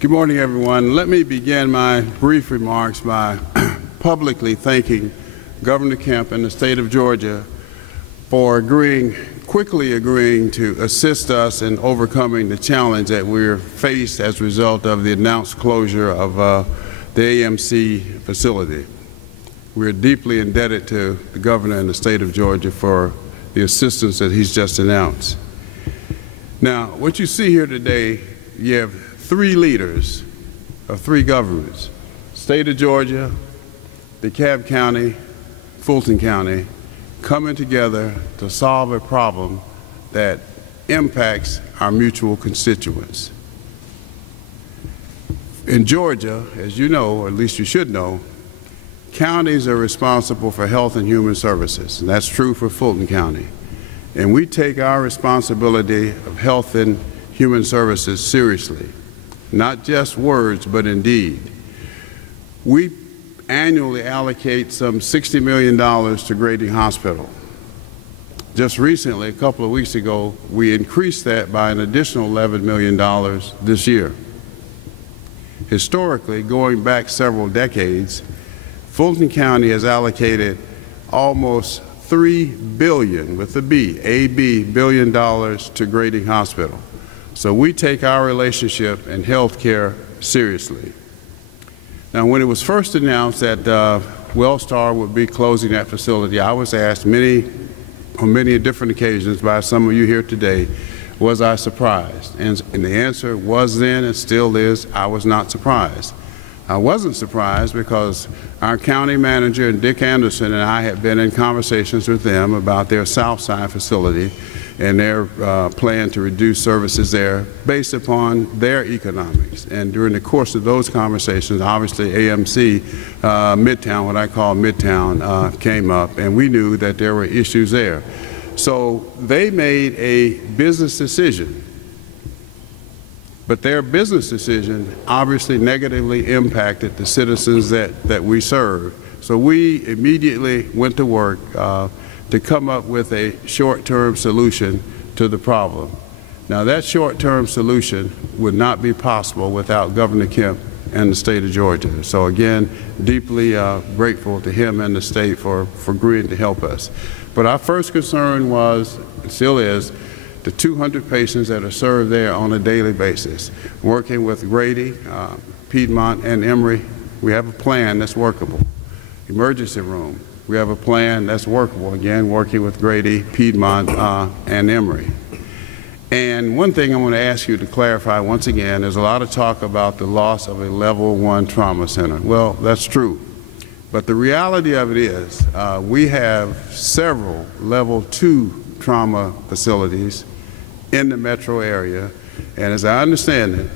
Good morning, everyone. Let me begin my brief remarks by publicly thanking Governor Kemp and the state of Georgia for quickly agreeing to assist us in overcoming the challenge that we're faced as a result of the announced closure of the AMC facility. We're deeply indebted to the governor and the state of Georgia for the assistance that he's just announced. Now, what you see here today, you have three leaders of three governments: state of Georgia, DeKalb County, Fulton County, coming together to solve a problem that impacts our mutual constituents. In Georgia, as you know, or at least you should know, counties are responsible for health and human services, and that's true for Fulton County. And we take our responsibility of health and human services seriously. Not just words, but in deed. We annually allocate some $60 million to Grady Hospital. Just recently, a couple of weeks ago, we increased that by an additional $11 million this year. Historically, going back several decades, Fulton County has allocated almost $3 billion, with a B, A-B, billion dollars to Grady Hospital. So we take our relationship in health care seriously. Now, when it was first announced that Wellstar would be closing that facility, I was asked on many different occasions by some of you here today, was I surprised? And the answer was then and still is, I was not surprised. I wasn't surprised because our county manager, Dick Anderson, and I had been in conversations with them about their Southside facility and their plan to reduce services there based upon their economics. And during the course of those conversations, obviously AMC Midtown, what I call Midtown, came up, and we knew that there were issues there. So they made a business decision. But their business decision obviously negatively impacted the citizens that we serve. So we immediately went to work to come up with a short-term solution to the problem. Now, that short-term solution would not be possible without Governor Kemp and the state of Georgia. So again, deeply grateful to him and the state for agreeing to help us. But our first concern was, and still is, the 200 patients that are served there on a daily basis. Working with Grady, Piedmont, and Emory, we have a plan that's workable. Emergency room, we have a plan that's workable, again, working with Grady, Piedmont, and Emory. And one thing I want to ask you to clarify once again, there's a lot of talk about the loss of a level 1 trauma center. Well, that's true. But the reality of it is we have several level 2 trauma facilities in the metro area, and as I understand it,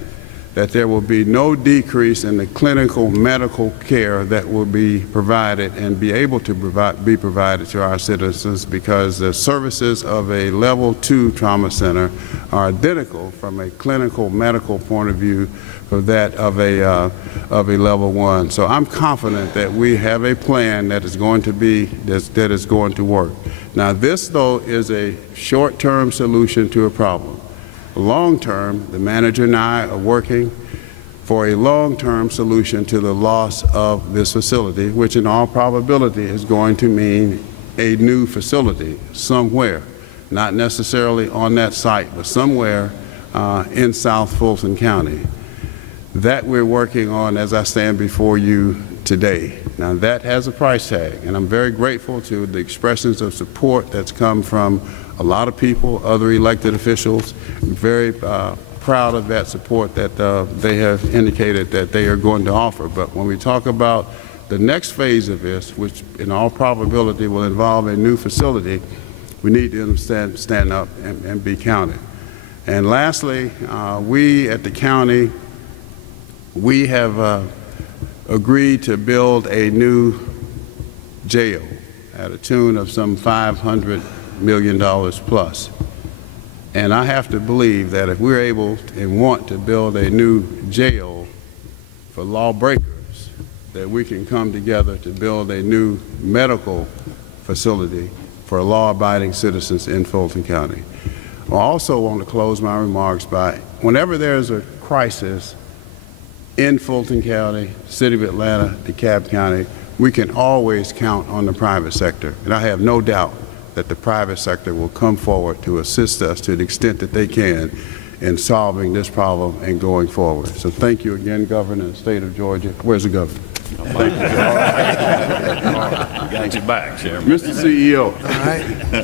that there will be no decrease in the clinical medical care that will be provided and be able to be provided to our citizens, because the services of a level 2 trauma center are identical from a clinical medical point of view for that of a level 1. So I'm confident that we have a plan that is going to work. Now, this, though, is a short-term solution to a problem. Long-term, the manager and I are working for a long-term solution to the loss of this facility, which in all probability is going to mean a new facility somewhere, not necessarily on that site, but somewhere in South Fulton County. That we're working on as I stand before you today. Now, that has a price tag, and I'm very grateful to the expressions of support that's come from a lot of people, other elected officials. I'm very proud of that support that they have indicated that they are going to offer. But when we talk about the next phase of this, which in all probability will involve a new facility, we need to stand up and be counted. And lastly, we at the county, we have agreed to build a new jail at a tune of some $500 million plus. And I have to believe that if we're able and want to build a new jail for lawbreakers, that we can come together to build a new medical facility for law-abiding citizens in Fulton County. I also want to close my remarks by, whenever there's a crisis, in Fulton County, City of Atlanta, DeKalb County, we can always count on the private sector. And I have no doubt that the private sector will come forward to assist us to the extent that they can in solving this problem and going forward. So thank you again, Governor of the State of Georgia. Where's the Governor? Thank you. Got your back, Chairman. Mr. CEO. All right.